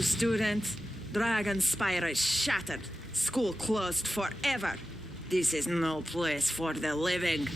you, student. Dragonsypre is shattered. School closed forever. This is no place for the living.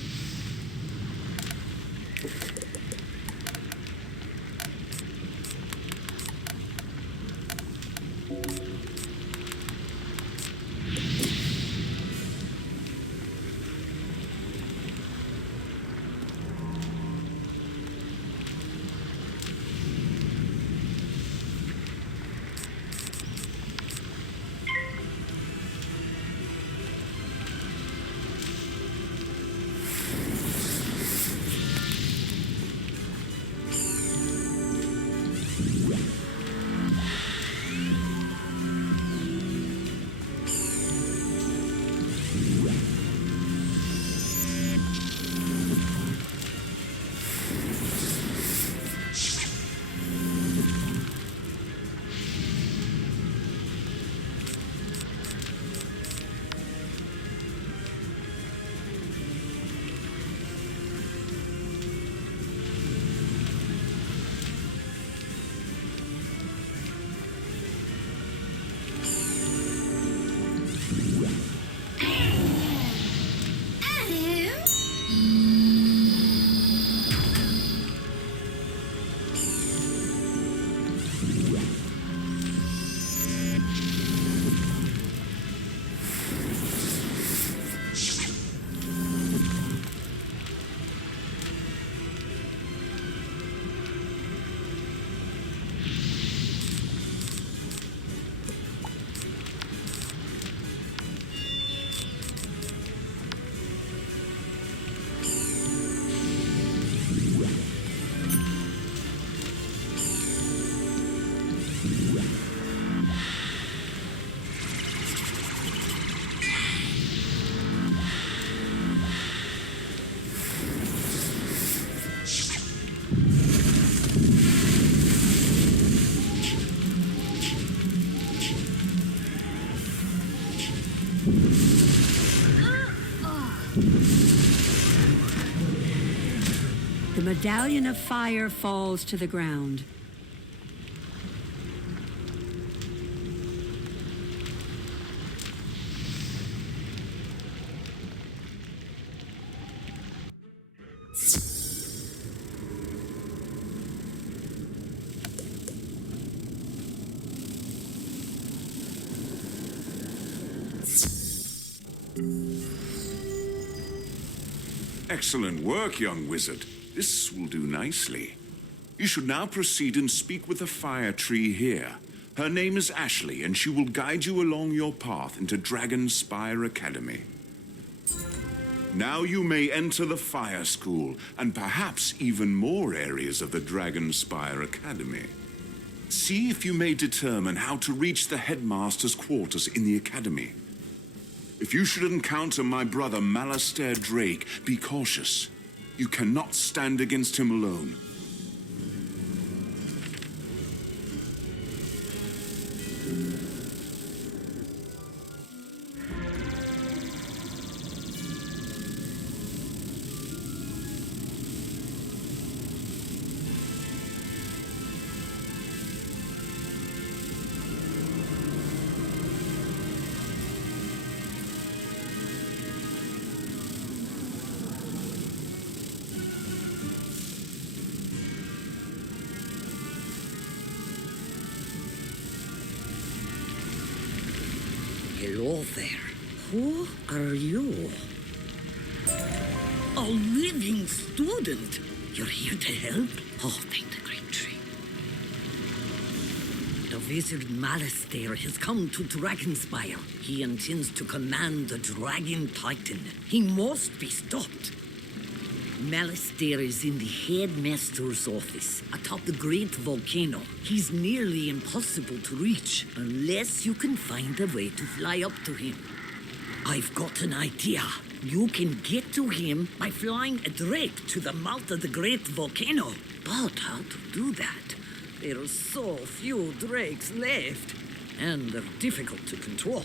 The medallion of fire falls to the ground. Excellent work, young wizard. This will do nicely. You should now proceed and speak with the fire tree here. Her name is Ashley, and she will guide you along your path into Dragonsypre Academy. Now you may enter the fire school, and perhaps even more areas of the Dragonsypre Academy. See if you may determine how to reach the headmaster's quarters in the academy. If you should encounter my brother Malastair Drake, be cautious. You cannot stand against him alone. Hello there. Who are you? A living student? You're here to help? Oh, thank the great tree. The wizard Malastair has come to Dragonsypre. He intends to command the Dragon Titan. He must be stopped. Malastair is in the headmaster's office atop the great volcano. He's nearly impossible to reach unless you can find a way to fly up to him. I've got an idea. You can get to him by flying a drake to the mouth of the great volcano. But how to do that? There are so few drakes left, and they're difficult to control.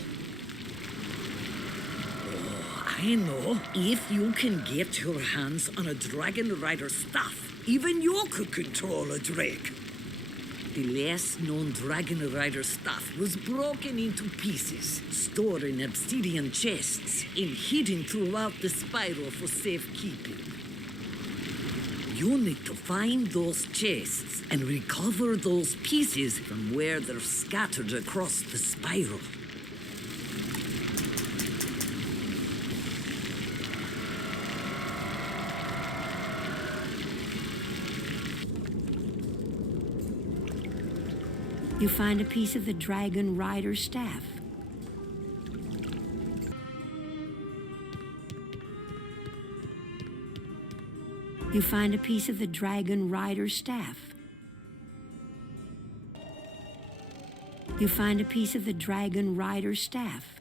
I know. If you can get your hands on a dragon rider staff, even you could control a drake. The last known Dragon Rider staff was broken into pieces, stored in obsidian chests, and hidden throughout the spiral for safekeeping. You need to find those chests and recover those pieces from where they're scattered across the spiral. You find a piece of the Dragon Rider staff. You find a piece of the Dragon Rider staff. You find a piece of the Dragon Rider staff.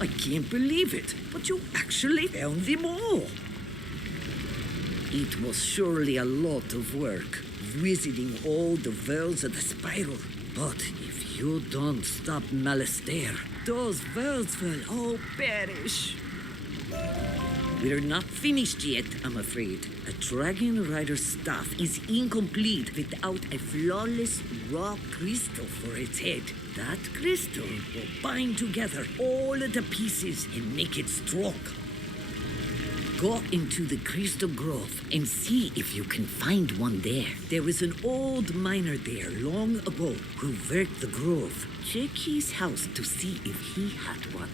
I can't believe it, but you actually found them all. It was surely a lot of work, visiting all the worlds of the spiral. But if you don't stop Malastare, those worlds will all perish. We're not finished yet, I'm afraid. A Dragon Rider staff is incomplete without a flawless raw crystal for its head. That crystal will bind together all of the pieces and make it strong. Go into the Crystal Grove and see if you can find one there. There was an old miner there long ago who worked the grove. Check his house to see if he had one.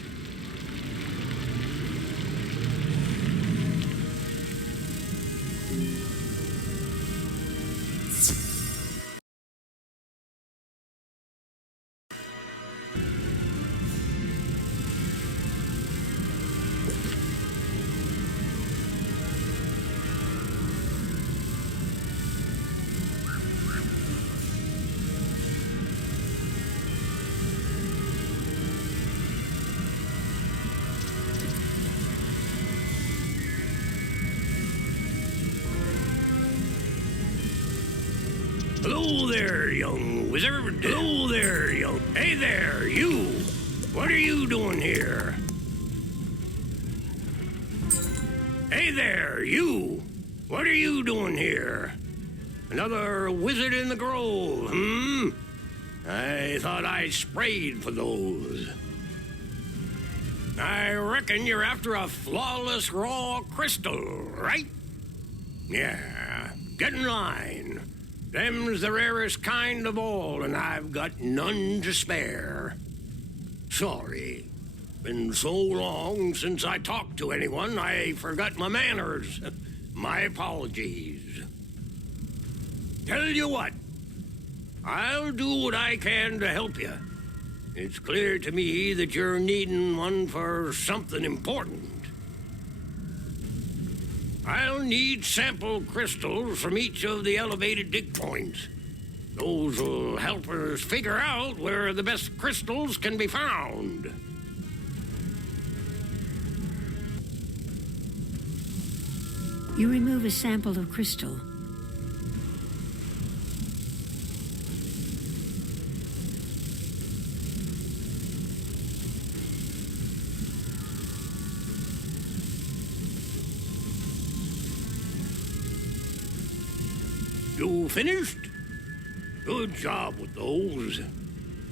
Hello there, young wizard. Hello there, young... Hey there, you! What are you doing here? Hey there, you! What are you doing here? Another wizard in the grove, hmm? I thought I sprayed for those. I reckon you're after a flawless raw crystal, right? Yeah, get in line. Them's the rarest kind of all, and I've got none to spare. Sorry. Been so long since I talked to anyone, I forgot my manners. My apologies. Tell you what, I'll do what I can to help you. It's clear to me that you're needing one for something important. I'll need sample crystals from each of the elevated dig points. Those will help us figure out where the best crystals can be found. You remove a sample of crystal. You finished? Good job with those.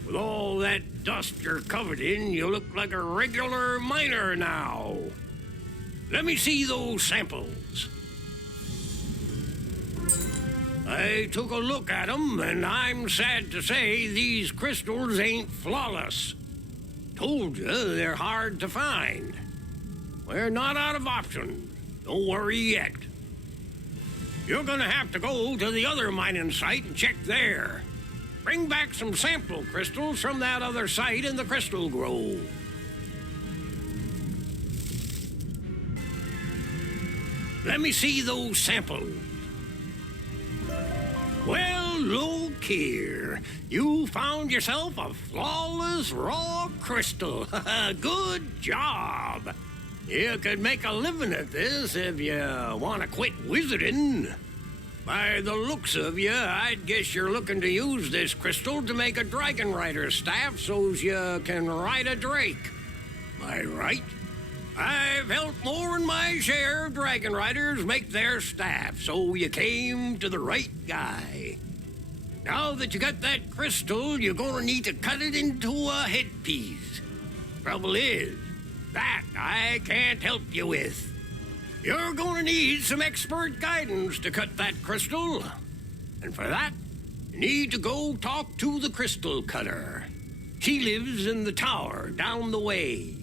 With all that dust you're covered in, you look like a regular miner now. Let me see those samples. I took a look at them, and I'm sad to say these crystals ain't flawless. Told you they're hard to find. We're not out of options. Don't worry yet. You're gonna have to go to the other mining site and check there. Bring back some sample crystals from that other site in the Crystal Grove. Let me see those samples. Well, look here. You found yourself a flawless raw crystal. Good job. You could make a living at this if you want to quit wizarding. By the looks of you, I'd guess you're looking to use this crystal to make a Dragon Rider staff so's you can ride a drake. Am I right? I've helped more than my share of dragon riders make their staff, so you came to the right guy. Now that you got that crystal, you're gonna need to cut it into a headpiece. Trouble is, that I can't help you with. You're gonna need some expert guidance to cut that crystal. And for that, you need to go talk to the crystal cutter. She lives in the tower down the way.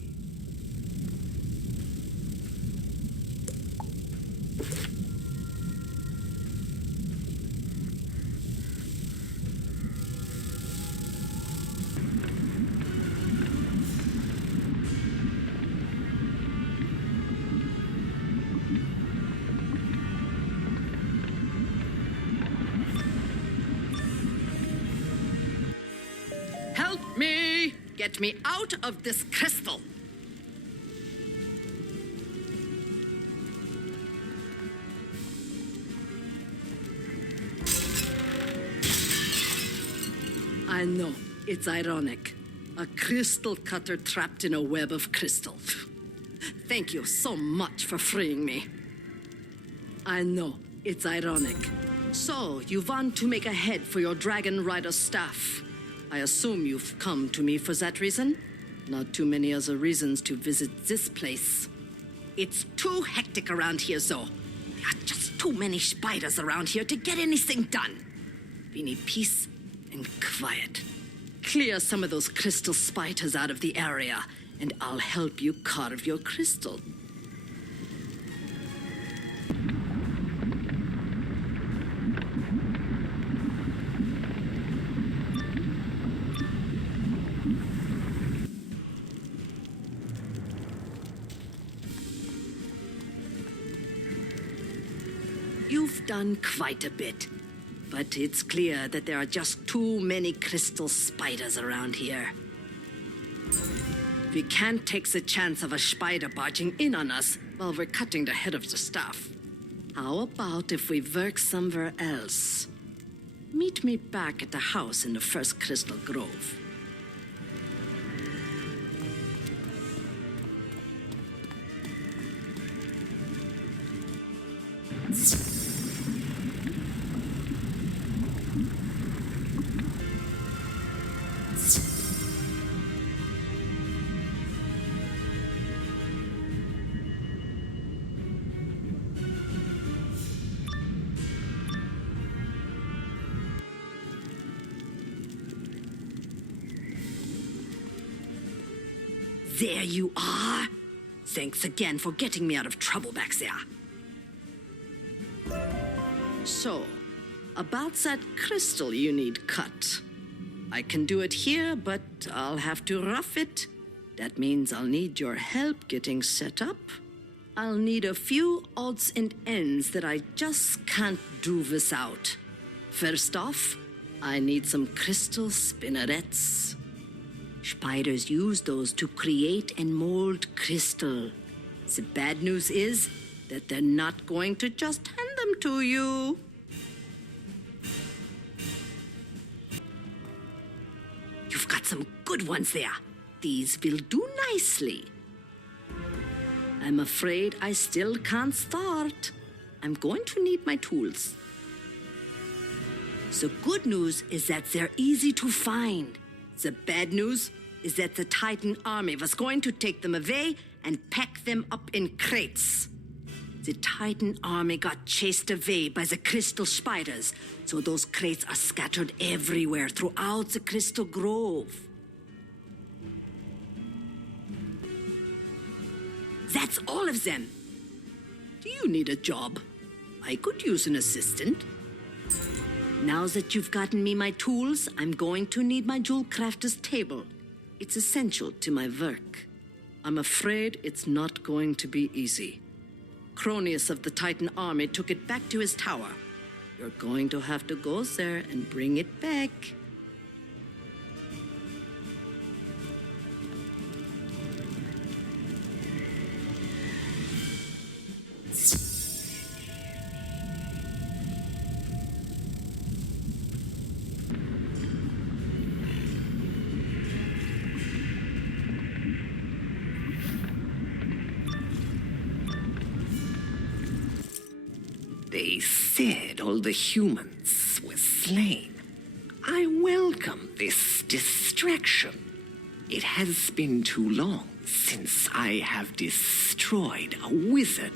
Help me! Get me out of this crystal! I know, it's ironic. A crystal cutter trapped in a web of crystal. Thank you so much for freeing me. I know, it's ironic. So, you want to make a head for your dragon rider staff. I assume you've come to me for that reason? Not too many other reasons to visit this place. It's too hectic around here, though. There are just too many spiders around here to get anything done. We need peace and quiet. Clear some of those crystal spiders out of the area, and I'll help you carve your crystal. You've done quite a bit, but it's clear that there are just too many crystal spiders around here. We can't take the chance of a spider barging in on us while we're cutting the head of the staff. How about if we work somewhere else? Meet me back at the house in the first crystal grove. There you are. Thanks again for getting me out of trouble back there. So, about that crystal you need cut. I can do it here, but I'll have to rough it. That means I'll need your help getting set up. I'll need a few odds and ends that I just can't do without. First off, I need some crystal spinnerets. Spiders use those to create and mold crystal. The bad news is that they're not going to just hand them to you. You've got some good ones there. These will do nicely. I'm afraid I still can't start. I'm going to need my tools. The good news is that they're easy to find. The bad news is that the Titan army was going to take them away and pack them up in crates. The Titan army got chased away by the crystal spiders, so those crates are scattered everywhere throughout the crystal grove. That's all of them. Do you need a job? I could use an assistant. Now that you've gotten me my tools, I'm going to need my jewel crafter's table. It's essential to my work. I'm afraid it's not going to be easy. Cronius of the Titan army took it back to his tower. You're going to have to go there and bring it back. They said all the humans were slain. I welcome this distraction. It has been too long since I have destroyed a wizard.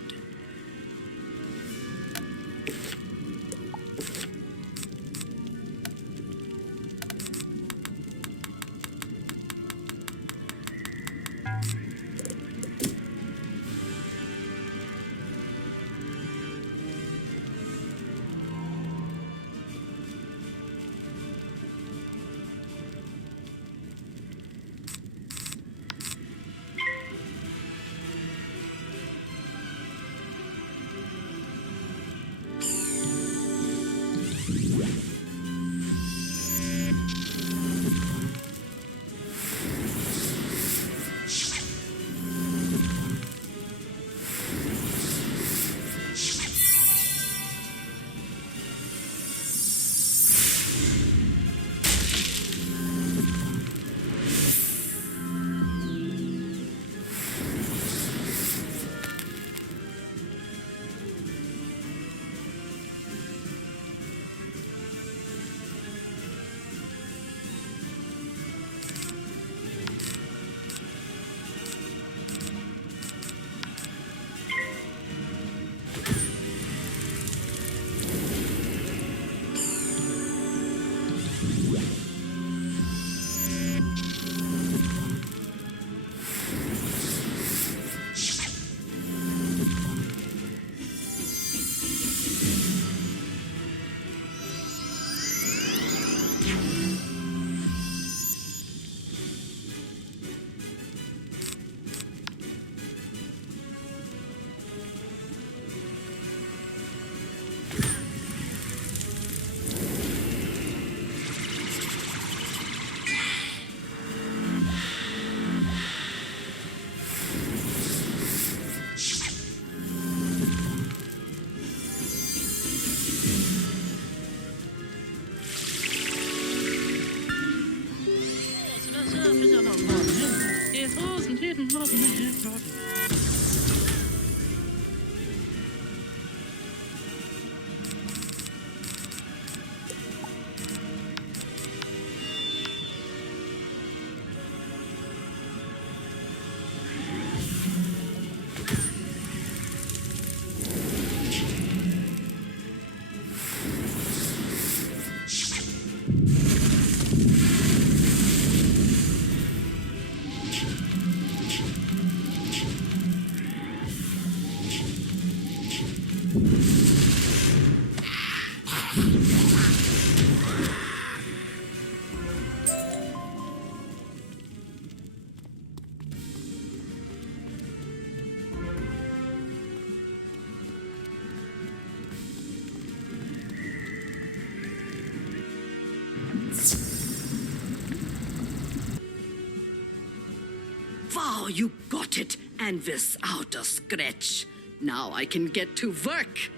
Wow, you got it, and without a scratch. Now I can get to work.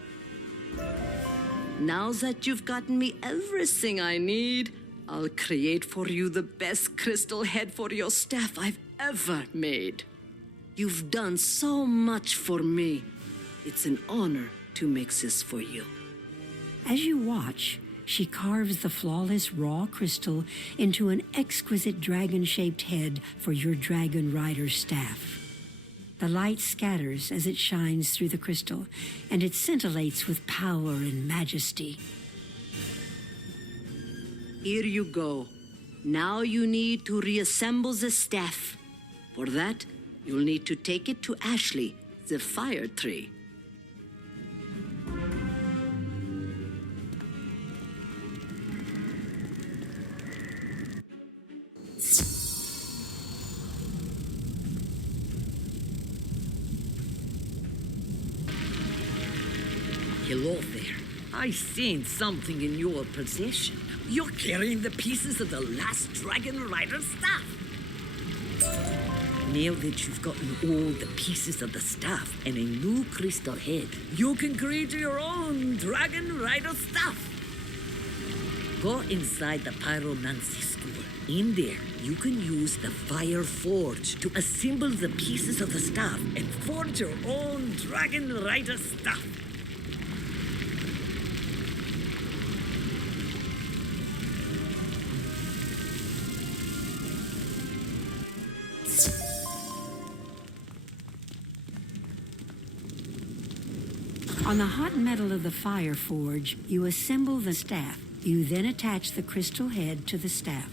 Now that you've gotten me everything I need, I'll create for you the best crystal head for your staff I've ever made. You've done so much for me. It's an honor to make this for you. As you watch, she carves the flawless raw crystal into an exquisite dragon-shaped head for your dragon rider's staff. The light scatters as it shines through the crystal, and it scintillates with power and majesty. Here you go. Now you need to reassemble the staff. For that, you'll need to take it to Ashley, the fire tree. Hello there. I seen something in your possession. You're carrying the pieces of the last Dragon Rider staff. Now that you've gotten all the pieces of the staff and a new crystal head, you can create your own Dragon Rider staff. Go inside the pyromancy school. In there, you can use the fire forge to assemble the pieces of the staff and forge your own Dragon Rider staff. On the hot metal of the fire forge, you assemble the staff. You then attach the crystal head to the staff.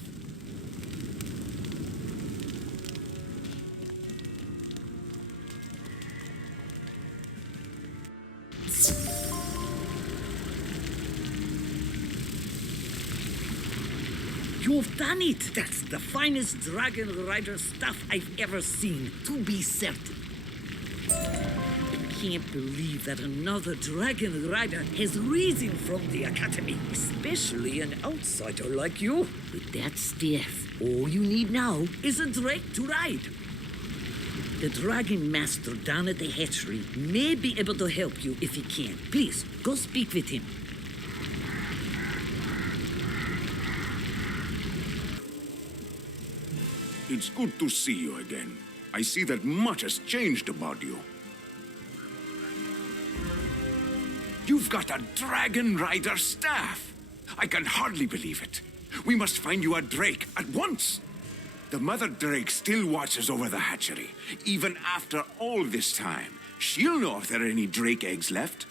You've done it! That's the finest Dragon Rider stuff I've ever seen, to be certain. I can't believe that another Dragon Rider has risen from the Academy, especially an outsider like you. With that staff, all you need now is a drake to ride. The Dragon Master down at the Hatchery may be able to help you if he can. Please, go speak with him. It's good to see you again. I see that much has changed about you. You've got a Dragon Rider staff. I can hardly believe it. We must find you a drake at once. The mother drake still watches over the hatchery. Even after all this time, she'll know if there are any drake eggs left.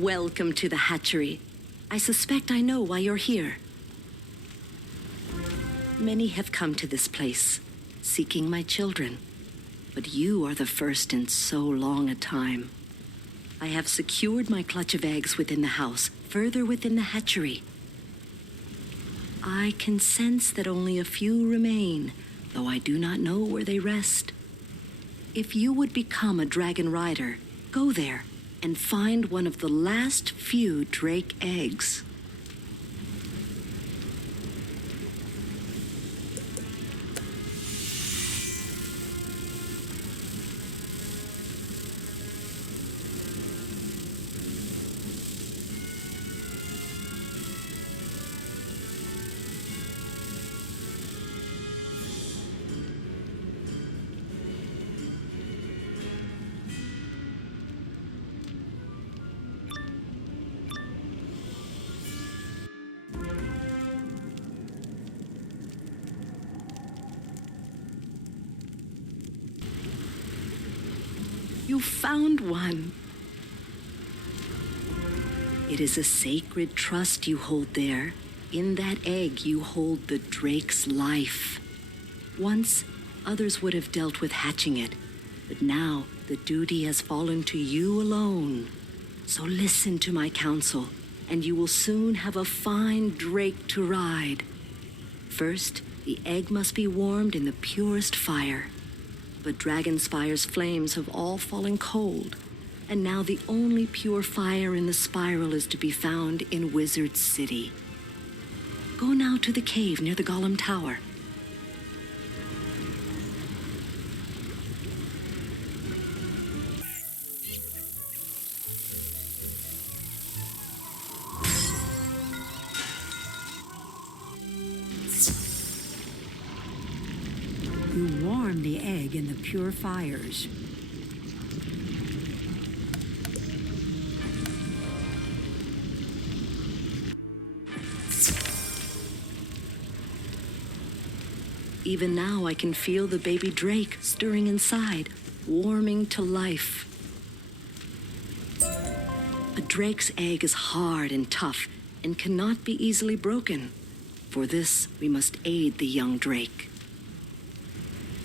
Welcome to the hatchery. I suspect I know why you're here. Many have come to this place, seeking my children. But you are the first in so long a time. I have secured my clutch of eggs within the house, further within the hatchery. I can sense that only a few remain, though I do not know where they rest. If you would become a dragon rider, go there and find one of the last few drake eggs. You found one. It is a sacred trust you hold there. In that egg, you hold the drake's life. Once, others would have dealt with hatching it, but now the duty has fallen to you alone. So listen to my counsel, and you will soon have a fine drake to ride. First, the egg must be warmed in the purest fire. But Dragonsypre's flames have all fallen cold, and now the only pure fire in the spiral is to be found in Wizard City. Go now to the cave near the Golem Tower. You warm the egg in the pure fires. Even now I can feel the baby drake stirring inside, warming to life. A drake's egg is hard and tough and cannot be easily broken. For this, we must aid the young drake.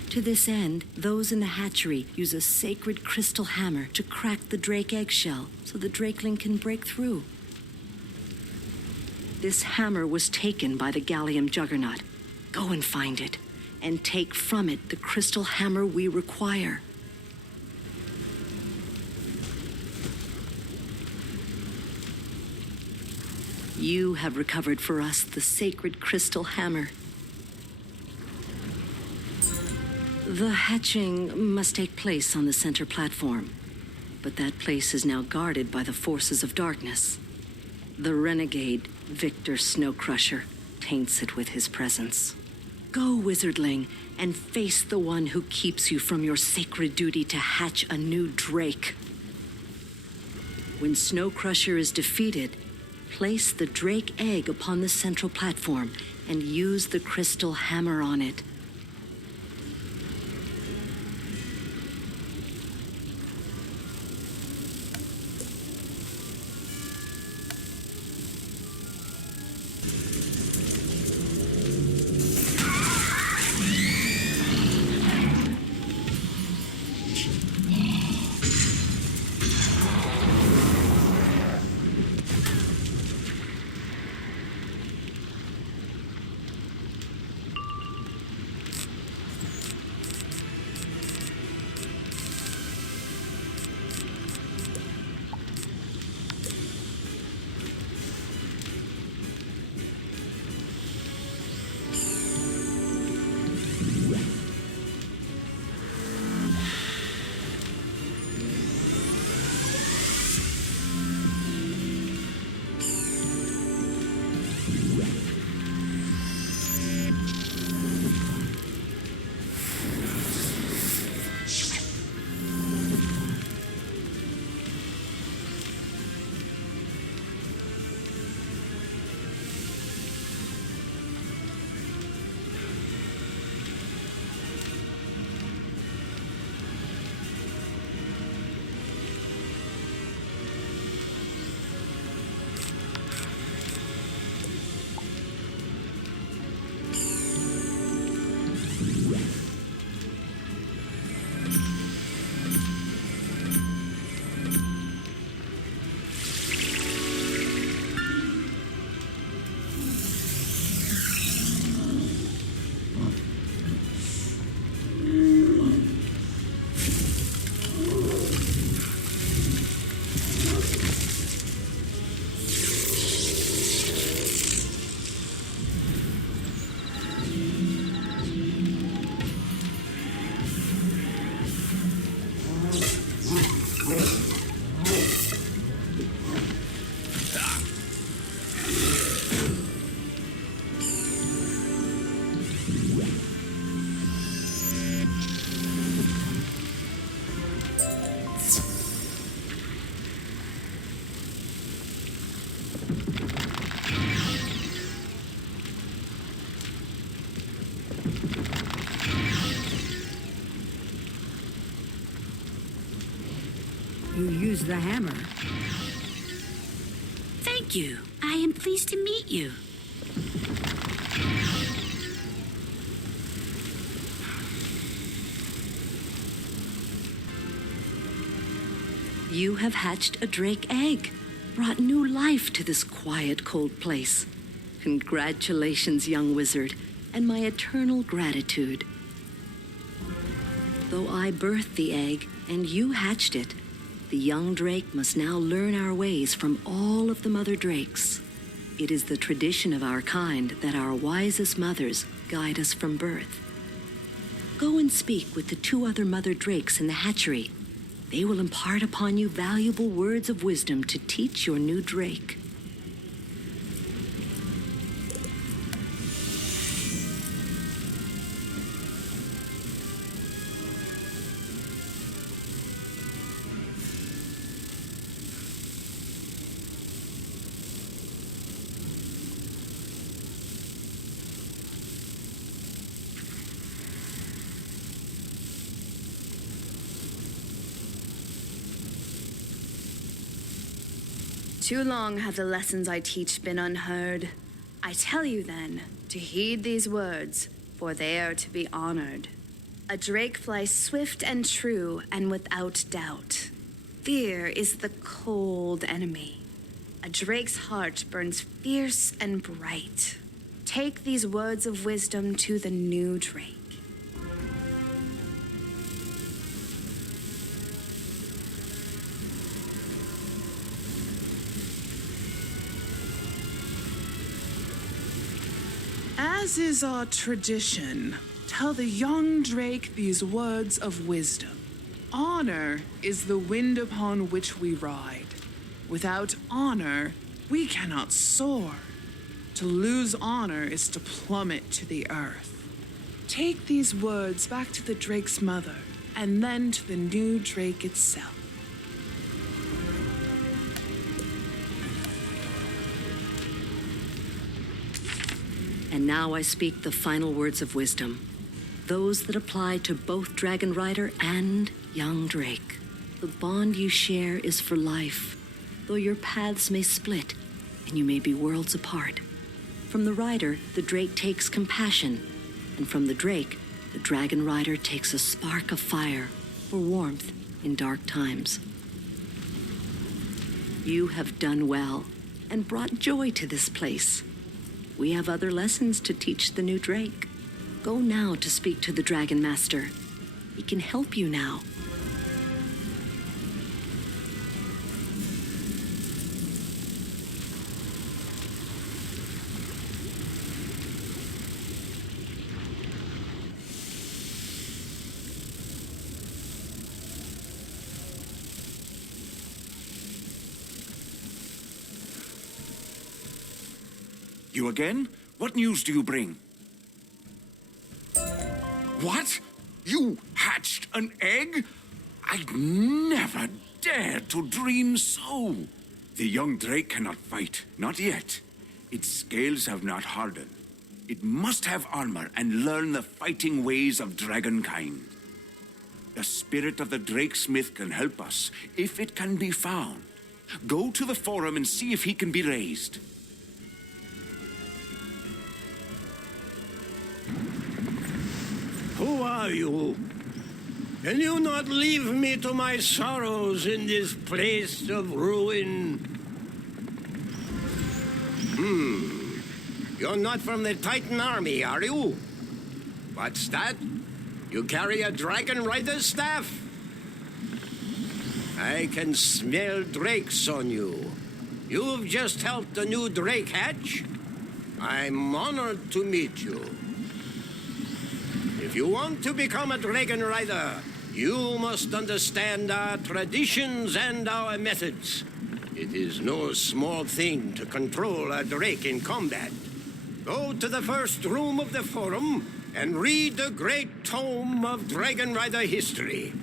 To this end, those in the hatchery use a sacred crystal hammer to crack the drake eggshell so the drakeling can break through. This hammer was taken by the Gallium Juggernaut. Go and find it, and take from it the crystal hammer we require. You have recovered for us the sacred crystal hammer. The hatching must take place on the center platform. but that place is now guarded by the forces of darkness. The renegade, Victor Snowcrusher, taints it with his presence. Go, wizardling, and face the one who keeps you from your sacred duty to hatch a new drake. When Snowcrusher is defeated, place the drake egg upon the central platform and use the crystal hammer on it. You use the hammer. Thank you. I am pleased to meet you. You have hatched a drake egg, brought new life to this quiet, cold place. Congratulations, young wizard, and my eternal gratitude. Though I birthed the egg and you hatched it, the young drake must now learn our ways from all of the mother drakes. It is the tradition of our kind that our wisest mothers guide us from birth. Go and speak with the 2 other mother drakes in the hatchery. They will impart upon you valuable words of wisdom to teach your new drake. Too long have the lessons I teach been unheard. I tell you then, to heed these words, for they are to be honored. A drake flies swift and true and without doubt. Fear is the cold enemy. A drake's heart burns fierce and bright. Take these words of wisdom to the new drake. As is our tradition, tell the young drake these words of wisdom. Honor is the wind upon which we ride. Without honor, we cannot soar. To lose honor is to plummet to the earth. Take these words back to the drake's mother, and then to the new drake itself. And now I speak the final words of wisdom, those that apply to both Dragon Rider and young Drake. The bond you share is for life, though your paths may split and you may be worlds apart. From the rider, the Drake takes compassion, and from the Drake, the Dragon Rider takes a spark of fire for warmth in dark times. You have done well and brought joy to this place. We have other lessons to teach the new Drake. Go now to speak to the Dragon Master. He can help you now. You again? What news do you bring? What? You hatched an egg? I'd never dared to dream so. The young drake cannot fight, not yet. Its scales have not hardened. It must have armor and learn the fighting ways of dragonkind. The spirit of the Drakesmith can help us, if it can be found. Go to the forum and see if he can be raised. Who are you? Can you not leave me to my sorrows in this place of ruin? You're not from the Titan army, are you? What's that? You carry a Dragon Rider's staff? I can smell drakes on you. You've just helped the new Drake hatch? I'm honored to meet you. If you want to become a Dragon Rider, you must understand our traditions and our methods. It is no small thing to control a Drake in combat. Go to the first room of the forum and read the great tome of Dragon Rider history.